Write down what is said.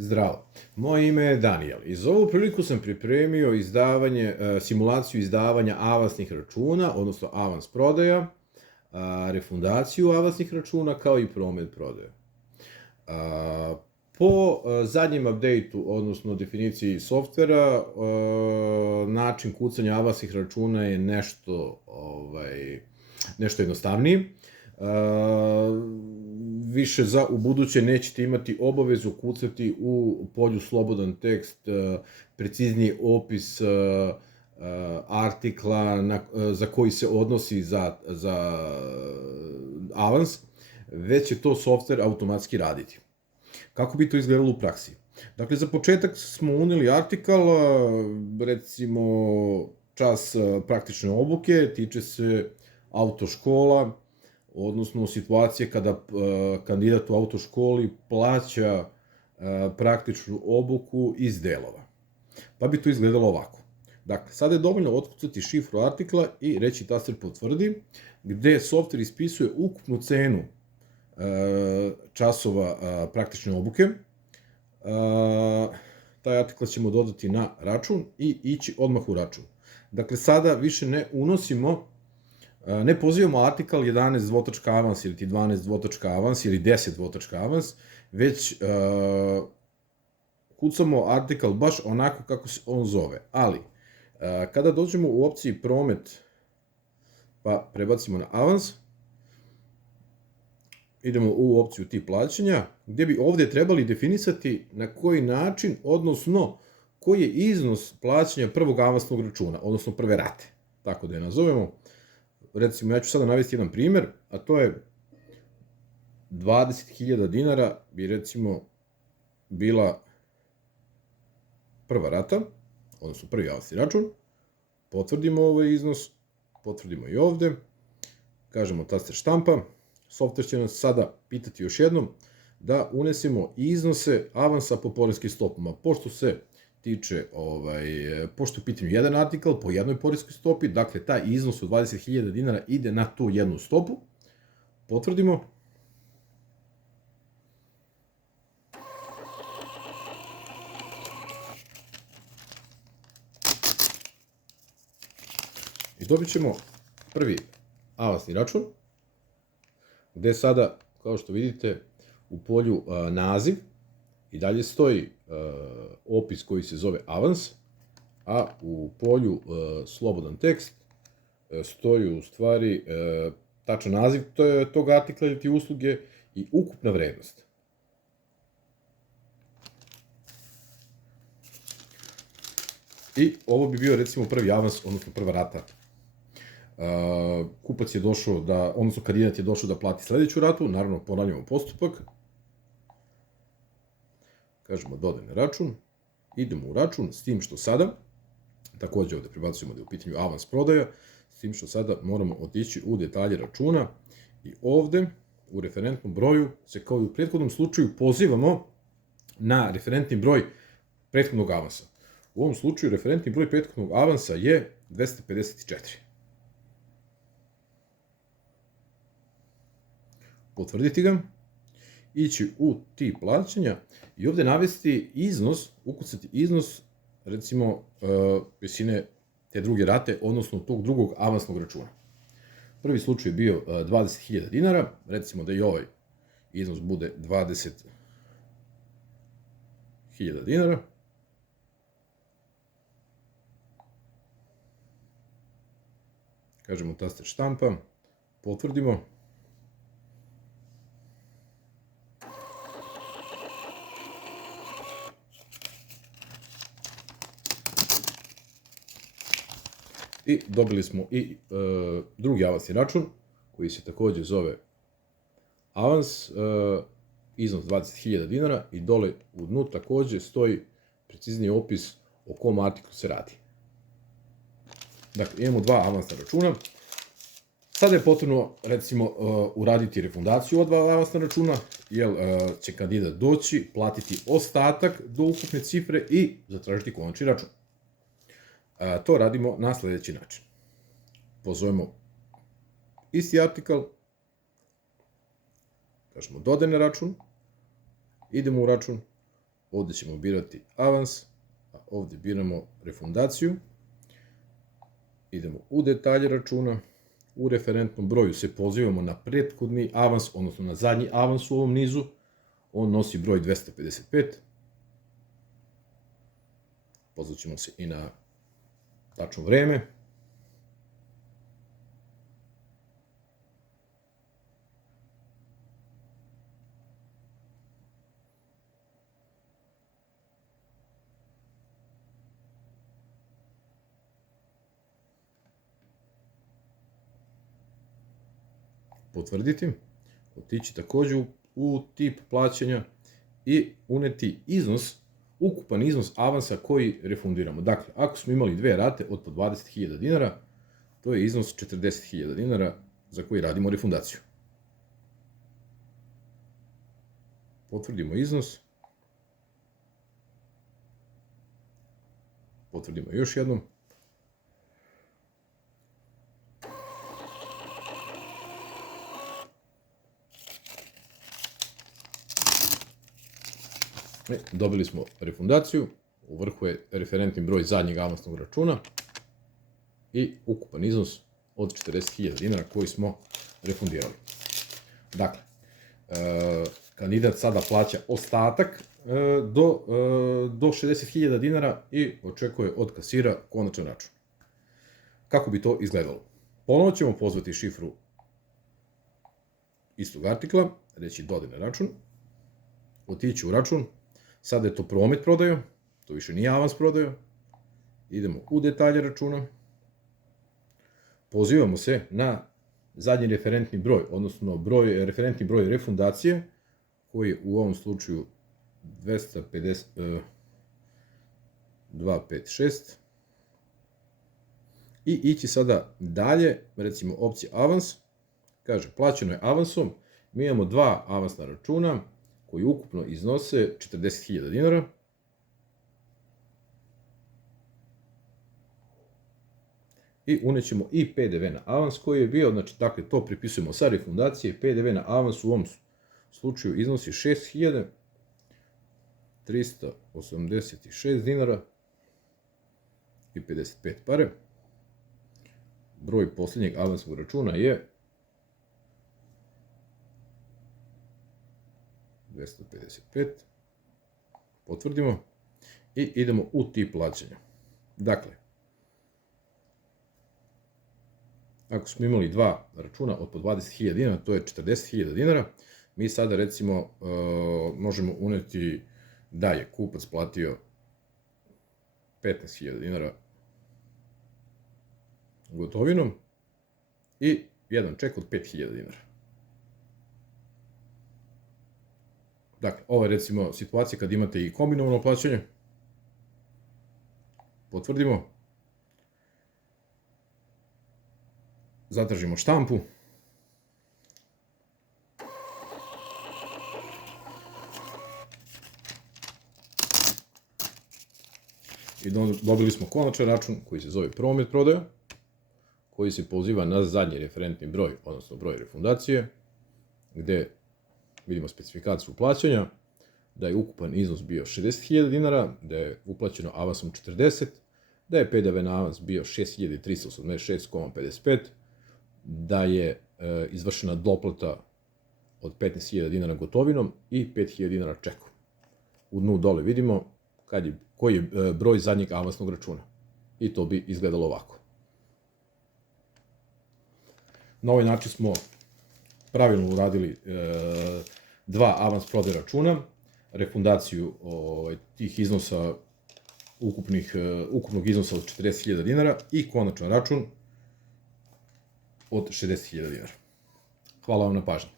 Zdravo, moje ime je Danijel i za ovu priliku sam pripremio simulaciju izdavanja avansnih računa, odnosno avans prodaja, refundaciju avansnih računa kao i promet prodaja. Po zadnjem update-u, odnosno definiciji softvera, način kucanja avansnih računa je nešto jednostavniji. Više u buduće nećete imati obavezu kucati u polju slobodan tekst precizniji opis artikla za koji se odnosi za avans, već će to softver automatski raditi. Kako bi to izgledalo u praksi? Dakle, za početak smo uneli artikal, recimo čas praktične obuke, tiče se autoškola, odnosno situacije kada kandidat u autoškoli plaća praktičnu obuku iz delova. Pa bi to izgledalo ovako. Dakle, sada je dovoljno otkucati šifru artikla i reći taster potvrdi, gde softver ispisuje ukupnu cenu časova praktične obuke. Taj artikl ćemo dodati na račun i ići odmah u račun. Dakle, sada više ne pozivamo artikl 11 avans ili 12 avans ili 10 avans, već kucamo artikl baš onako kako se on zove. Ali, kada dođemo u opciji promet, pa prebacimo na avans, idemo u opciju tip plaćanja, gde bi ovde trebali definisati na koji način, odnosno koji je iznos plaćanja prvog avansnog računa, odnosno prve rate, tako da je nazovemo. Recimo, ja ću sada navesti jedan primer, a to je 20.000 dinara bi recimo bila prva rata, odnosno prvi avansni račun. Potvrdimo ovaj iznos, potvrdimo i ovde, kažemo taster štampa, softver će nas sada pitati još jednom da unesemo iznose avansa po poreskim stopama, pošto je u pitanju jedan artikl po jednoj poreskoj stopi, dakle, taj iznos od 20.000 dinara ide na tu jednu stopu. Potvrdimo. I dobit ćemo prvi avansni račun, gde sada, kao što vidite, u polju naziv i dalje stoji opis koji se zove avans, a u polju slobodan tekst stoji u stvari tačan naziv tog artikla ili ti usluge i ukupna vrednost. I ovo bi bio recimo prvi avans, odnosno prva rata. Kupac je došao odnosno kandidat je došao da plati sledeću ratu, naravno ponavljamo postupak. Kažemo dodaj na račun, idemo u račun, s tim što sada, takođe ovde prebacujemo da je u pitanju avans prodaja, s tim što sada moramo otići u detalje računa i ovde u referentnom broju se kao i u prethodnom slučaju pozivamo na referentni broj prethodnog avansa. U ovom slučaju referentni broj prethodnog avansa je 254. Potvrditi ga, ići u tip plaćanja i ovde navesti iznos, ukucati iznos, recimo, visine te druge rate, odnosno tog drugog avansnog računa. Prvi slučaj je bio 20.000 dinara, recimo da i ovaj iznos bude 20.000 dinara. Kažemo taster štampa, potvrdimo. I dobili smo i drugi avansni račun, koji se takođe zove avans, iznos 20.000 dinara i dole u dnu takođe stoji precizniji opis o kom artiklu se radi. Dakle, imamo dva avansna računa. Sada je potrebno, recimo, uraditi refundaciju od dva avansna računa, jer će kandidat doći, platiti ostatak do ukupne cifre i zatražiti konačni račun. To radimo na sledeći način. Pozovemo isti artikl, kažemo dodaj na račun, idemo u račun, ovde ćemo birati avans, a ovde biramo refundaciju. Idemo u detalje računa. U referentnom broju se pozivamo na prethodni avans, odnosno na zadnji avans u ovom nizu. On nosi broj 255. Pozvaćemo se i na tačno vreme. Potvrditi, otići takođe u tip plaćanja i uneti iznos, ukupan iznos avansa koji refundiramo. Dakle, ako smo imali dve rate od po 20.000 dinara, to je iznos 40.000 dinara za koji radimo refundaciju. Potvrdimo iznos. Potvrdimo još jednom. Dobili smo refundaciju, u vrhu je referentni broj zadnjeg avansnog računa i ukupan iznos od 40.000 dinara koji smo refundirali. Dakle, kandidat sada plaća ostatak do 60.000 dinara i očekuje od kasira konačan račun. Kako bi to izgledalo? Ponovo ćemo pozvati šifru istog artikla, reći dodaj na račun, otići u račun. Sada je to promet prodaju, to više nije avans prodaju. Idemo u detalje računa. Pozivamo se na zadnji referentni broj, odnosno referentni broj refundacije, koji je u ovom slučaju 256. I ići sada dalje, recimo opcija avans. Kaže, plaćeno je avansom, mi imamo dva avansna računa, koji ukupno iznose 40.000 dinara. I unećemo i PDV na avans koji je bio, znači, dakle, to pripisujemo sa refundacije, PDV na avans u ovom slučaju iznosi 6.386 dinara i 55 pare. Broj posljednjeg avansnog računa je 255, potvrdimo i idemo u tip plaćanja. Dakle, ako smo imali dva računa od po 20.000 dinara, to je 40.000 dinara, mi sada recimo možemo uneti da je kupac platio 15.000 dinara gotovinom i jedan ček od 5.000 dinara. Dakle, ovo je recimo situacija kad imate i kombinovano plaćanje. Potvrdimo. Zatražimo štampu. I dobili smo konačan račun koji se zove promet prodaja, koji se poziva na zadnji referentni broj, odnosno broj refundacije, gde vidimo specifikaciju plaćanja, da je ukupan iznos bio 60.000 dinara, da je uplaćeno avansom 40, da je PDV na avans bio 6.386,55, da je izvršena doplata od 15.000 dinara gotovinom i 5.000 dinara čekom. U dnu dole vidimo koji je broj zadnjeg avansnog računa. I to bi izgledalo ovako. Na ovaj način smo pravilno uradili dva avans prodaje računa, refundaciju tih iznosa, ukupnog iznosa od 40.000 dinara i konačan račun od 60.000 dinara. Hvala vam na pažnji.